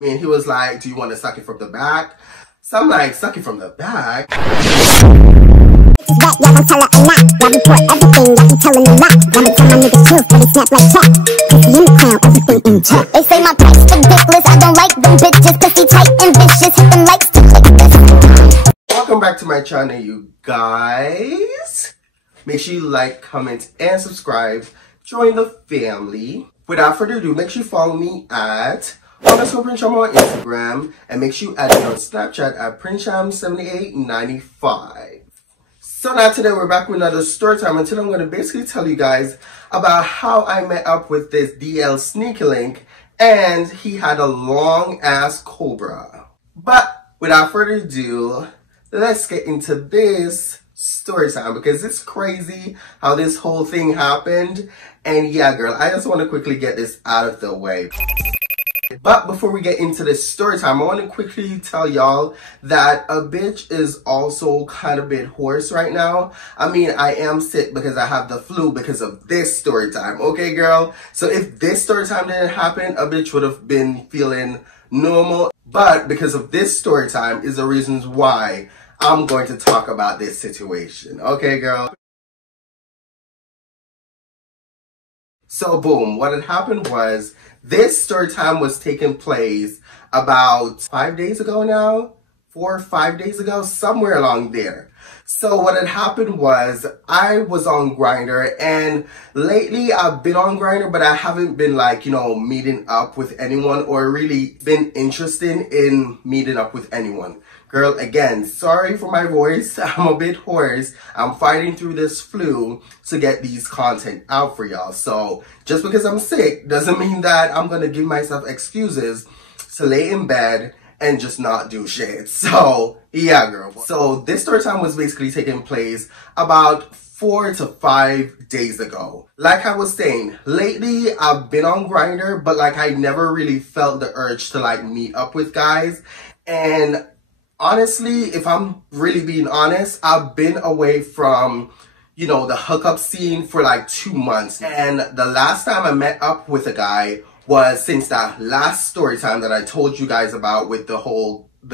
And he was like, do you want to suck it from the back? So I'm like, suck it from the back? They say my price ridiculous. I don't like them bitches, pussy tight and vicious. Hit them likes to like this. Welcome back to my channel, you guys. Make sure you like, comment, and subscribe. Join the family. Without further ado, make sure you follow me at _Prinsham on Instagram, and make sure you add me on Snapchat at Prinsham7895. So now today we're back with another story time, and today I'm going to basically tell you guys about how I met up with this DL Sneaky Link, and he had a long ass Cobra. But without further ado, let's get into this story time, because it's crazy how this whole thing happened. And yeah, girl, I just want to quickly get this out of the way. But before we get into this story time, I want to quickly tell y'all that a bitch is also kind of a bit hoarse right now. I mean, I am sick because I have the flu because of this story time, okay, girl? So if this story time didn't happen, a bitch would have been feeling normal. But because of this story time is the reasons why I'm going to talk about this situation, okay, girl? So boom, what had happened was, this story time was taking place about 5 days ago now, 4 or 5 days ago, somewhere along there. So what had happened was, I was on Grindr, and lately I've been on Grindr, but I haven't been like, you know, meeting up with anyone or really been interested in meeting up with anyone. Girl, again, sorry for my voice. I'm a bit hoarse. I'm fighting through this flu to get these content out for y'all. So just because I'm sick doesn't mean that I'm going to give myself excuses to lay in bed and just not do shit. So yeah, girl. So this story time was basically taking place about 4 to 5 days ago. Like I was saying, lately I've been on Grindr, but like I never really felt the urge to like meet up with guys. And honestly, if I'm really being honest, I've been away from, you know, the hookup scene for like 2 months. And the last time I met up with a guy was since that last story time that I told you guys about with the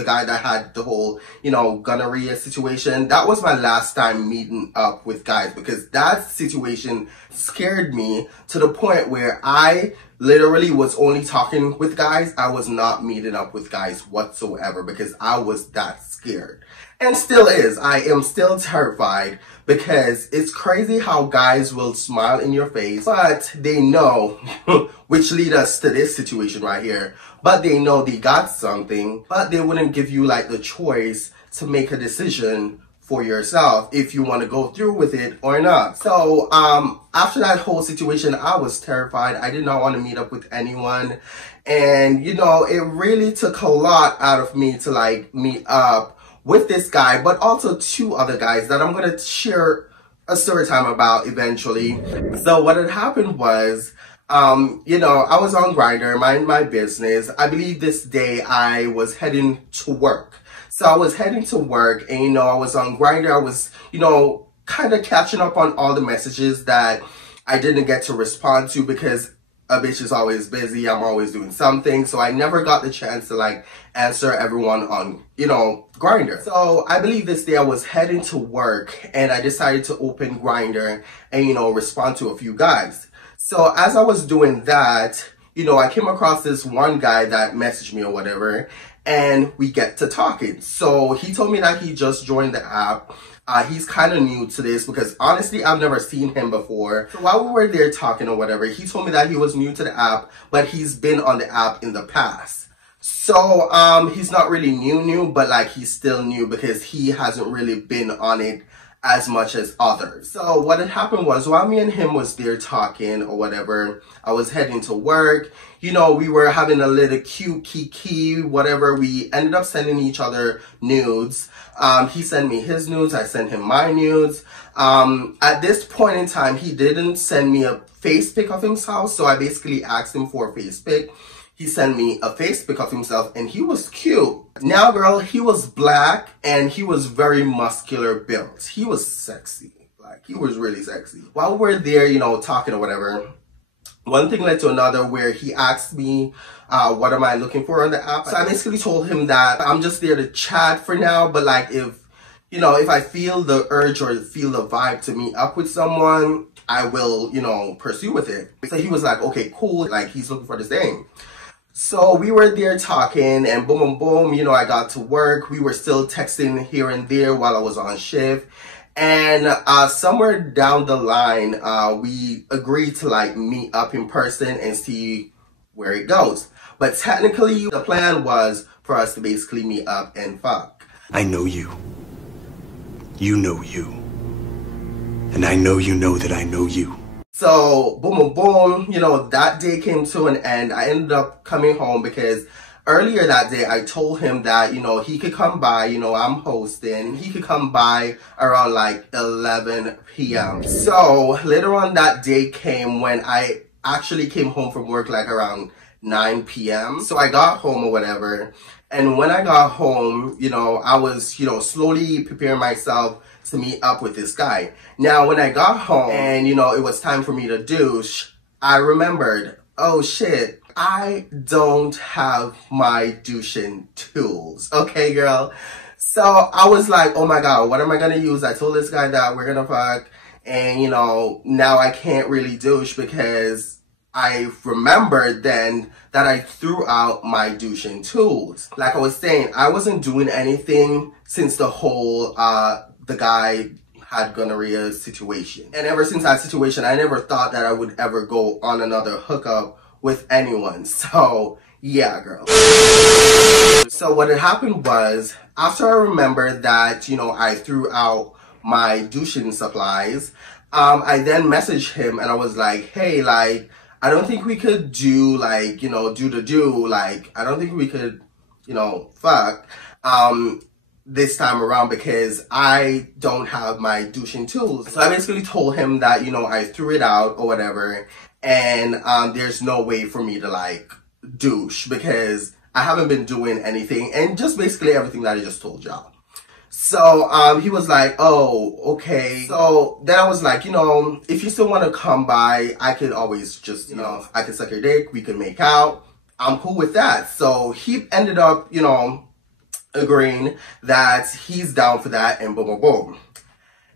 guy that had the whole, you know, gonorrhea situation. That was my last time meeting up with guys, because that situation scared me to the point where I literally was only talking with guys. I was not meeting up with guys whatsoever because I was that scared. And still is. I am still terrified because it's crazy how guys will smile in your face, but they know, which lead us to this situation right here, but they know they got something, but they wouldn't give you like the choice to make a decision for yourself if you want to go through with it or not. So after that whole situation, I was terrified. I did not want to meet up with anyone. And you know, it really took a lot out of me to like meet up with this guy, but also 2 other guys that I'm going to share a story time about eventually. So what had happened was, you know, I was on Grindr, minding my business. I believe this day I was heading to work. So I was heading to work, and you know, I was on Grindr. I was, you know, kind of catching up on all the messages that I didn't get to respond to because a bitch is always busy. I'm always doing something. So I never got the chance to like answer everyone on, you know, Grindr. So I believe this day I was heading to work, and I decided to open Grindr and, you know, respond to a few guys. So as I was doing that, you know, I came across this one guy that messaged me or whatever, and we get to talking. So he told me that he just joined the app. He's kind of new to this because honestly, I've never seen him before. So while we were there talking or whatever, he told me that he was new to the app, but he's been on the app in the past. So he's not really new, but like he's still new because he hasn't really been on it as much as others. So what had happened was, while me and him was there talking or whatever, I was heading to work. You know, we were having a little cute kiki, whatever. We ended up sending each other nudes. He sent me his nudes, I sent him my nudes. At this point in time, he didn't send me a face pic of himself, so I basically asked him for a face pic. He sent me a face pic of himself, and he was cute. Now, girl, he was black, and he was very muscular built. He was sexy. Like, he was really sexy. While we're there, you know, talking or whatever, one thing led to another where he asked me, what am I looking for on the app? So I basically told him that I'm just there to chat for now, but like if I feel the urge or feel the vibe to meet up with someone, I will, pursue with it. So he was like, okay, cool. Like he's looking for this thing. So we were there talking and boom, boom, boom, I got to work. We were still texting here and there while I was on shift. And somewhere down the line, we agreed to like meet up in person and see where it goes. But technically, the plan was for us to basically meet up and fuck. I know you. You know you. And I know you know that I know you. So, boom, boom, boom, that day came to an end. I ended up coming home because earlier that day, I told him that, he could come by, I'm hosting. He could come by around like 11 p.m. So, later on that day came when I actually came home from work like around 9 p.m. So, I got home or whatever. And when I got home, I was, slowly preparing myself to meet up with this guy. Now, when I got home and, it was time for me to douche, I remembered, oh shit, I don't have my douching tools. Okay, girl? So I was like, oh my God, what am I gonna use? I told this guy that we're gonna fuck and, now I can't really douche because I remembered then that I threw out my douching tools. Like I was saying, I wasn't doing anything since the whole, the guy had gonorrhea situation. And ever since that situation, I never thought that I would ever go on another hookup with anyone. So, yeah, girl. So what had happened was, after I remembered that, I threw out my douching supplies, I then messaged him and I was like, hey, like, I don't think we could do, like, like, I don't think we could, fuck, this time around because I don't have my douching tools. So I basically told him that, I threw it out or whatever, and there's no way for me to, like, douche because I haven't been doing anything, and just basically everything that I just told y'all. So he was like, oh, okay. So then I was like, if you still want to come by, I could always just, I could suck your dick, we could make out. I'm cool with that. So he ended up, agreeing that he's down for that, and boom, boom, boom.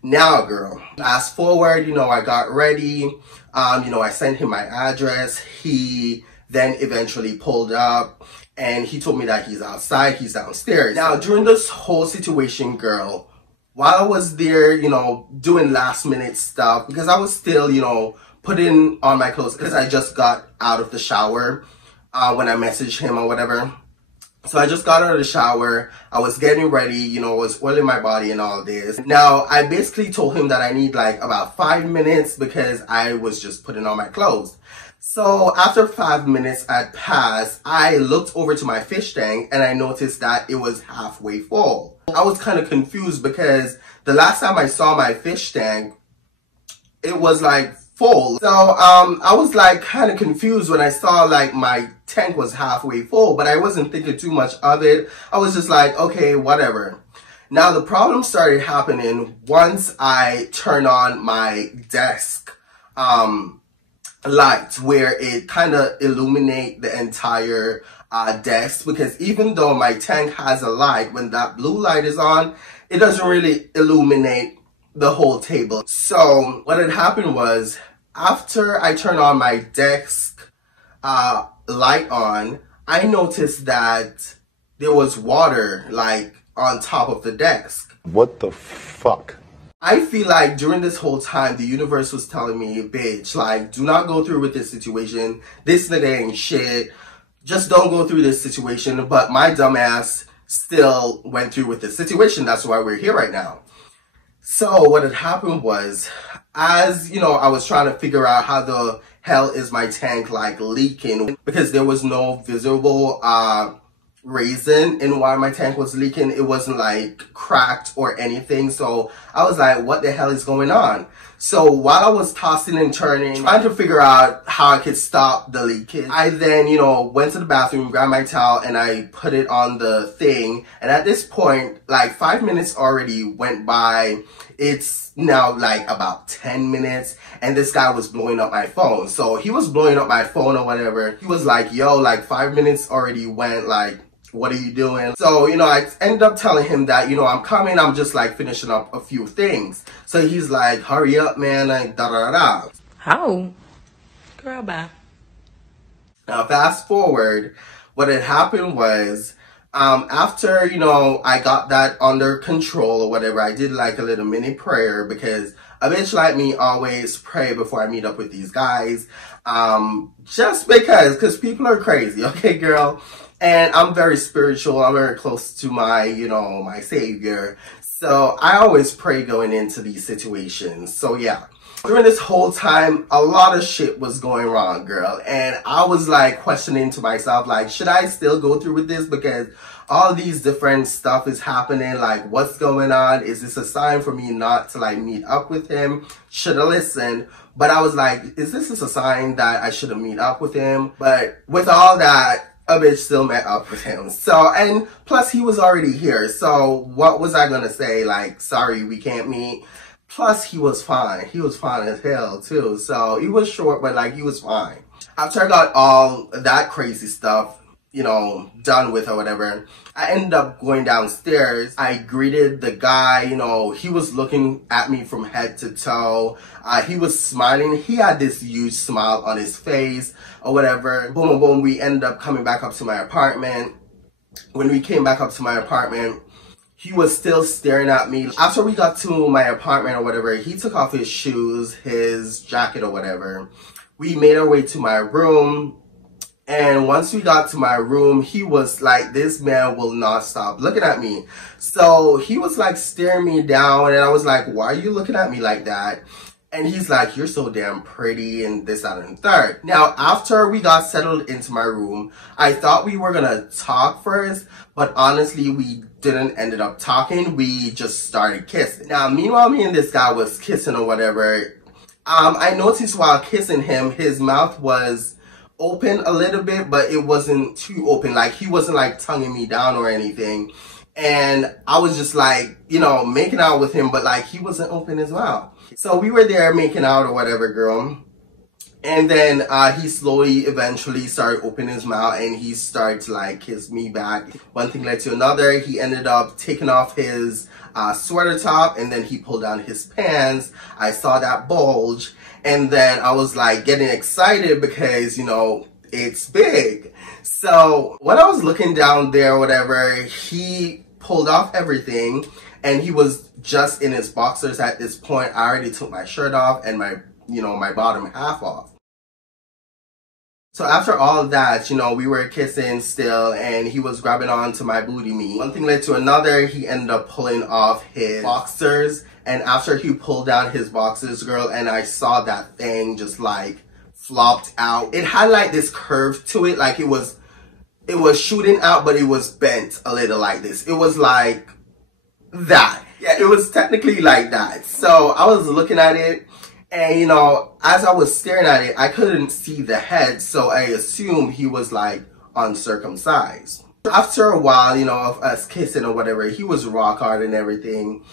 Now, girl, fast forward, I got ready. I sent him my address. He then eventually pulled up. And he told me that he's outside, he's downstairs. Now, during this whole situation, girl, while I was there, doing last minute stuff, because I was still, putting on my clothes, because I just got out of the shower when I messaged him or whatever. So I just got out of the shower, I was getting ready, I was oiling my body and all this. Now, I basically told him that I need like about 5 minutes because I was just putting on my clothes. So after 5 minutes had passed, I looked over to my fish tank and I noticed that it was halfway full. I was kind of confused because the last time I saw my fish tank, it was like full. So I was like kind of confused when I saw like my tank was halfway full, but I wasn't thinking too much of it. I was just like, okay, whatever. Now the problem started happening once I turned on my desk lights, where it kind of illuminate the entire desk, because even though my tank has a light, when that blue light is on, it doesn't really illuminate the whole table. So what had happened was, after I turned on my desk light on, I noticed that there was water like on top of the desk. What the fuck? I feel like during this whole time, the universe was telling me, bitch, like, do not go through with this situation. This nigga ain't shit. Just don't go through this situation. But my dumbass still went through with this situation. That's why we're here right now. So what had happened was, as, I was trying to figure out how the hell is my tank, like, leaking, because there was no visible reason in why my tank was leaking. It wasn't like cracked or anything. So I was like, what the hell is going on? So while I was tossing and turning, trying to figure out how I could stop the leakage, I then, you know, went to the bathroom, grabbed my towel, and I put it on the thing. And at this point, like 5 minutes already went by. It's now like about 10 minutes, and this guy was blowing up my phone. So he was blowing up my phone or whatever. He was like, yo, like 5 minutes already went, like, what are you doing? So, you know, I ended up telling him that, you know, I'm coming, I'm just like finishing up a few things. So he's like, hurry up, man, like da da da. Oh, girl, bye. Now, fast forward, what had happened was, after, you know, I got that under control or whatever, I did like a little mini prayer, because a bitch like me always pray before I meet up with these guys. Just because people are crazy, okay, girl? And I'm very spiritual. I'm very close to my, you know, my savior. So I always pray going into these situations. So yeah, during this whole time, a lot of shit was going wrong, girl. And I was like questioning to myself, like, should I still go through with this? Because all these different stuff is happening. Like, what's going on? Is this a sign for me not to like meet up with him? Should I listen? But I was like, is this a sign that I shouldn't meet up with him? But with all that, a bitch still met up with him. So, and plus he was already here. So what was I gonna say? Like, sorry, we can't meet. Plus he was fine. He was fine as hell too. So he was short, but like he was fine. After I got all that crazy stuff, you know, done with or whatever, I ended up going downstairs. I greeted the guy, you know, he was looking at me from head to toe. He was smiling. He had this huge smile on his face or whatever. Boom, boom, boom. We ended up coming back up to my apartment. When we came back up to my apartment, he was still staring at me. After we got to my apartment or whatever, he took off his shoes, his jacket or whatever. We made our way to my room. And once we got to my room, he was like, this man will not stop looking at me. So he was like staring me down, and I was like, why are you looking at me like that? And he's like, you're so damn pretty and this, that, and the third. Now, after we got settled into my room, I thought we were gonna talk first, but honestly, we didn't end up talking. We just started kissing. Now, meanwhile, me and this guy was kissing or whatever. I noticed while kissing him, his mouth was open a little bit, but it wasn't too open. Like, he wasn't like tonguing me down or anything. And I was just like, you know, making out with him, but like he wasn't open as well. So we were there making out or whatever, girl. And then he slowly eventually started opening his mouth, and he started to like kiss me back. One thing led to another. He ended up taking off his sweater top, and then he pulled down his pants. I saw that bulge. And then I was like getting excited because, you know, it's big. So when I was looking down there or whatever, he pulled off everything, and he was just in his boxers at this point. I already took my shirt off and my, you know, my bottom half off. So after all of that, you know, we were kissing still, and he was grabbing onto my booty meat. One thing led to another. He ended up pulling off his boxers. And after he pulled down his boxers, girl, and I saw that thing just like flopped out. It had like this curve to it, like it was shooting out, but it was bent a little like this. It was like that. Yeah, it was technically like that. So I was looking at it, and you know, as I was staring at it, I couldn't see the head, so I assumed he was like uncircumcised. After a while, you know, of us kissing or whatever, he was rock hard and everything.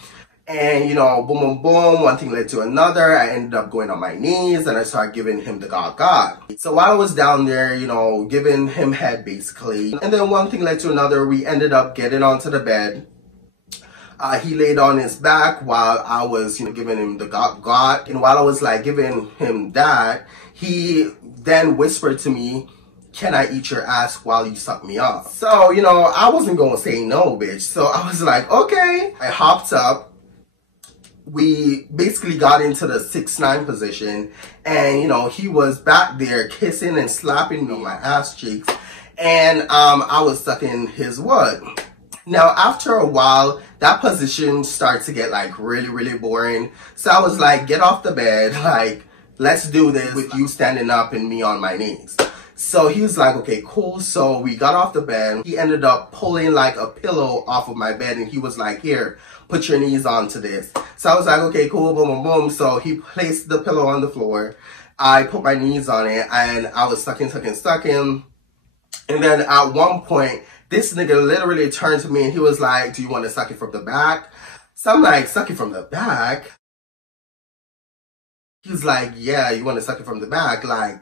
And, you know, boom, boom, boom, one thing led to another. I ended up going on my knees, and I started giving him the God. So while I was down there, you know, giving him head, basically. And then one thing led to another. We ended up getting onto the bed. He laid on his back while I was, you know, giving him the God. And while I was, like, giving him that, he then whispered to me, can I eat your ass while you suck me off? So, you know, I wasn't going to say no, bitch. So I was like, okay. I hopped up. We basically got into the 6'9" position, and you know, he was back there kissing and slapping me on my ass cheeks, and I was sucking his wood. Now, after a while, that position started to get like really, really boring. So I was like, get off the bed, like, let's do this with you standing up and me on my knees. So he was like, okay, cool. So we got off the bed. He ended up pulling like a pillow off of my bed and he was like, here, put your knees onto this. So I was like, okay, cool, boom, boom, boom. So he placed the pillow on the floor. I put my knees on it and I was sucking. And then at one point, this nigga literally turned to me and he was like, do you want to suck it from the back? So I'm like, suck it from the back? He's like, yeah, you want to suck it from the back? Like,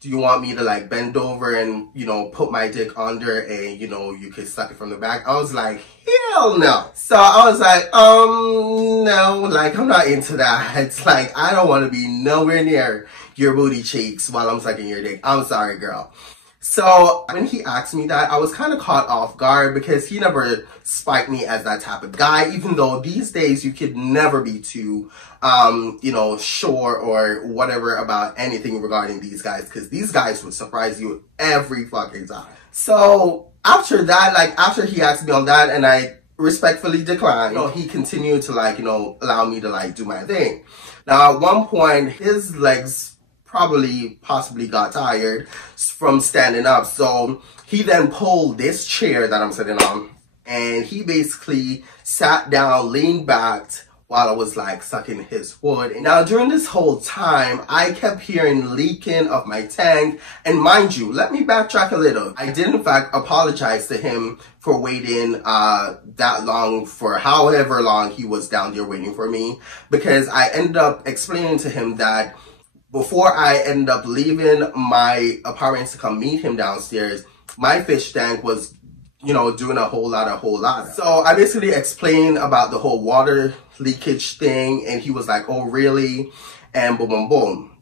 do you want me to like bend over and, you know, put my dick under and, you know, you could suck it from the back? I was like, hell no. So I was like, no, like I'm not into that. It's like, I don't want to be nowhere near your booty cheeks while I'm sucking your dick. I'm sorry, girl. So when he asked me that, I was kind of caught off guard because he never spiked me as that type of guy, even though these days you could never be too, you know, sure or whatever about anything regarding these guys, because these guys would surprise you every fucking time. So after that, like after he asked me on that and I respectfully declined, you know, he continued to like, you know, allow me to like do my thing. Now at one point, his legs possibly got tired from standing up. So he then pulled this chair that I'm sitting on and he basically sat down, leaned back while I was like sucking his wood. And now during this whole time, I kept hearing leaking of my tank. And mind you, let me backtrack a little. I did in fact apologize to him for waiting that long, for however long he was down there waiting for me, because I ended up explaining to him that before I ended up leaving my apartment to come meet him downstairs, my fish tank was, you know, doing a whole lot. So I basically explained about the whole water leakage thing and he was like, oh really? And boom, boom, boom.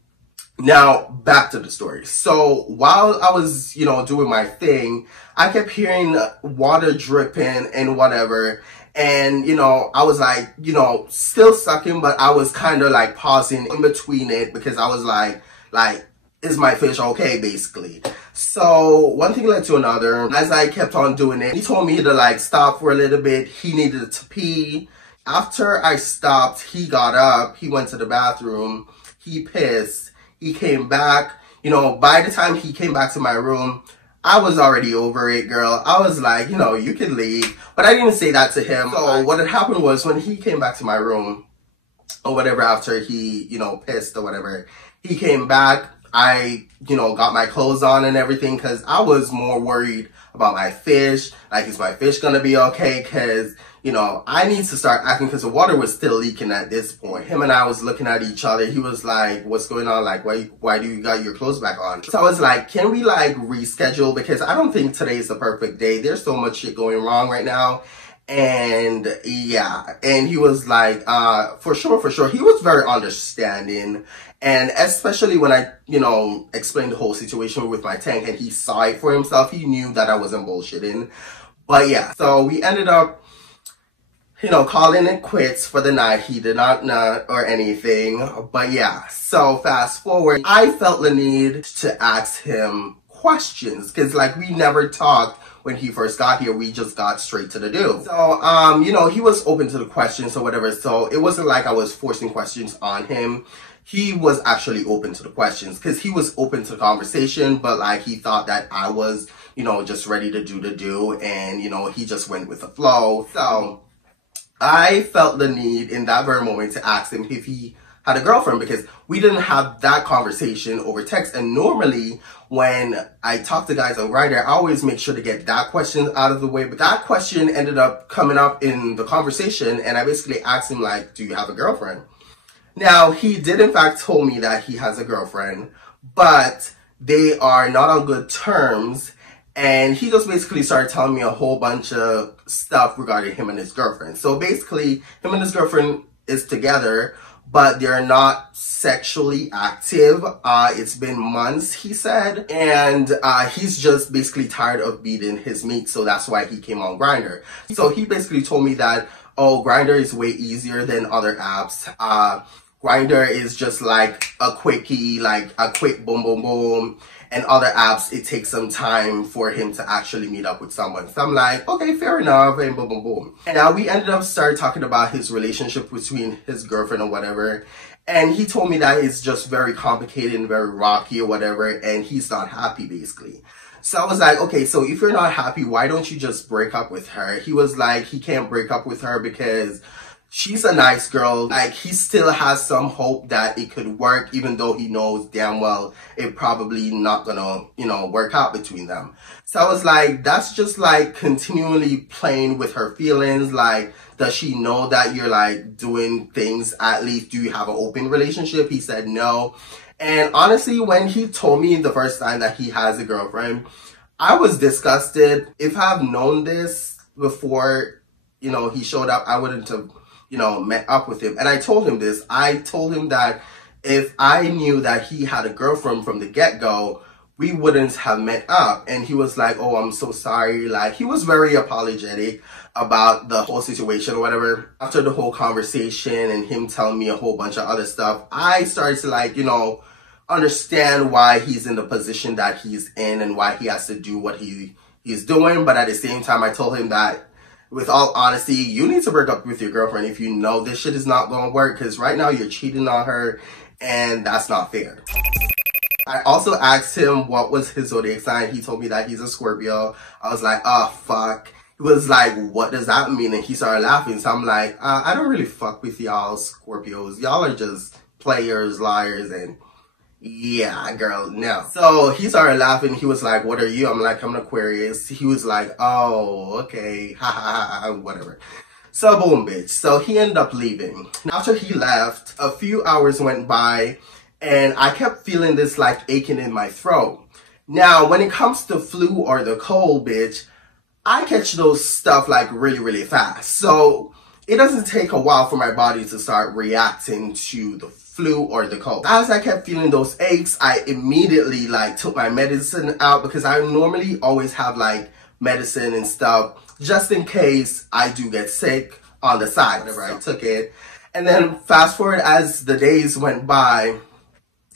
Now back to the story. So while I was, you know, doing my thing, I kept hearing water dripping and whatever. And, you know, I was like, you know, still sucking, but I was kind of like pausing in between it because I was like, is my fish okay, basically? So one thing led to another. As I kept on doing it, he told me to like stop for a little bit. He needed to pee. After I stopped, he got up, he went to the bathroom, he pissed, he came back. You know, by the time he came back to my room, I was already over it, girl. I was like, you know, you can leave. But I didn't say that to him. So what had happened was when he came back to my room or whatever after he, you know, pissed or whatever, he came back. I, you know, got my clothes on and everything because I was more worried about my fish. Like, is my fish going to be okay? Because, you know, I need to start acting because the water was still leaking at this point. Him and I was looking at each other. He was like, what's going on? Like, why do you got your clothes back on? So I was like, can we like reschedule? Because I don't think today's the perfect day. There's so much shit going wrong right now. And yeah, and he was like, for sure. He was very understanding. And especially when I, you know, explained the whole situation with my tank and he saw it for himself, he knew that I wasn't bullshitting. But yeah, so we ended up, you know, calling it quits for the night. He did not nut or anything. But yeah, so fast forward, I felt the need to ask him questions because like we never talked when he first got here. We just got straight to the do. So, you know, he was open to the questions or whatever. So it wasn't like I was forcing questions on him. He was actually open to the questions because he was open to the conversation, but like he thought that I was, you know, just ready to do the do and, you know, he just went with the flow. So I felt the need in that very moment to ask him if he had a girlfriend because we didn't have that conversation over text. And normally when I talk to guys on Grindr, I always make sure to get that question out of the way. But that question ended up coming up in the conversation and I basically asked him like, do you have a girlfriend? Now, he did in fact told me that he has a girlfriend, but they are not on good terms. And he just basically started telling me a whole bunch of stuff regarding him and his girlfriend. So basically, him and his girlfriend is together, but they're not sexually active. It's been months, he said. And he's just basically tired of beating his meat. So that's why he came on Grindr. So he basically told me that, oh, Grindr is way easier than other apps. Grindr is just like a quickie, like a quick boom, boom, boom. And other apps, it takes some time for him to actually meet up with someone. So I'm like, okay, fair enough, and boom, boom, boom. And now we ended up starting talking about his relationship between his girlfriend or whatever. And he told me that it's just very complicated and very rocky or whatever, and he's not happy basically. So I was like, okay, so if you're not happy, why don't you just break up with her? He was like, he can't break up with her because she's a nice girl. Like, he still has some hope that it could work, even though he knows damn well it probably not gonna, you know, work out between them. So I was like, that's just like continually playing with her feelings. Like, does she know that you're like doing things? At least, do you have an open relationship? He said no. And honestly, when he told me the first time that he has a girlfriend, I was disgusted. If I've known this before, you know, he showed up, I wouldn't have, you know, met up with him. And I told him this. I told him that if I knew that he had a girlfriend from the get-go, we wouldn't have met up. And he was like, oh, I'm so sorry. Like, he was very apologetic about the whole situation or whatever. After the whole conversation and him telling me a whole bunch of other stuff, I started to, like, you know, understand why he's in the position that he's in and why he has to do what he's doing. But at the same time, I told him that, with all honesty, you need to break up with your girlfriend if you know this shit is not going to work, because right now you're cheating on her and that's not fair. I also asked him what was his zodiac sign. He told me that he's a Scorpio. I was like, oh, fuck. He was like, what does that mean? And he started laughing. So I'm like, I don't really fuck with y'all Scorpios. Y'all are just players, liars, and yeah, girl, no. So he started laughing. He was like, what are you? I'm like, I'm an Aquarius. He was like, oh, okay, ha ha ha, whatever. So boom, bitch. So he ended up leaving. After he left, a few hours went by and I kept feeling this like aching in my throat. Now, when it comes to flu or the cold, bitch, I catch those stuff like really, really fast. So it doesn't take a while for my body to start reacting to the flu or the cold. As I kept feeling those aches, I immediately like took my medicine out, because I normally always have like medicine and stuff just in case I do get sick on the side. Whenever I took it. And then fast forward as the days went by,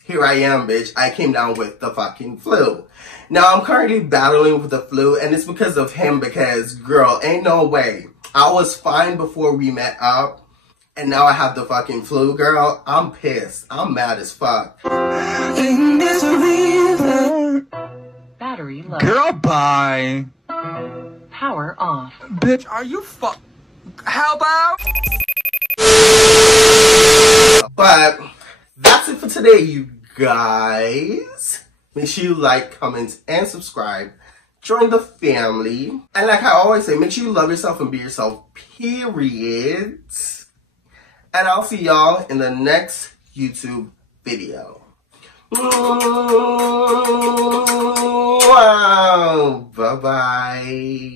here I am, bitch. I came down with the fucking flu. Now, I'm currently battling with the flu, and it's because of him, because, girl, ain't no way. I was fine before we met up, and now I have the fucking flu, girl. I'm pissed. I'm mad as fuck. Battery low. Girl, bye. Power off. Bitch, are you how about? But that's it for today, you guys. Make sure you like, comment, and subscribe. Join the family. And like I always say, make sure you love yourself and be yourself, period. And I'll see y'all in the next YouTube video. Wow. Bye-bye.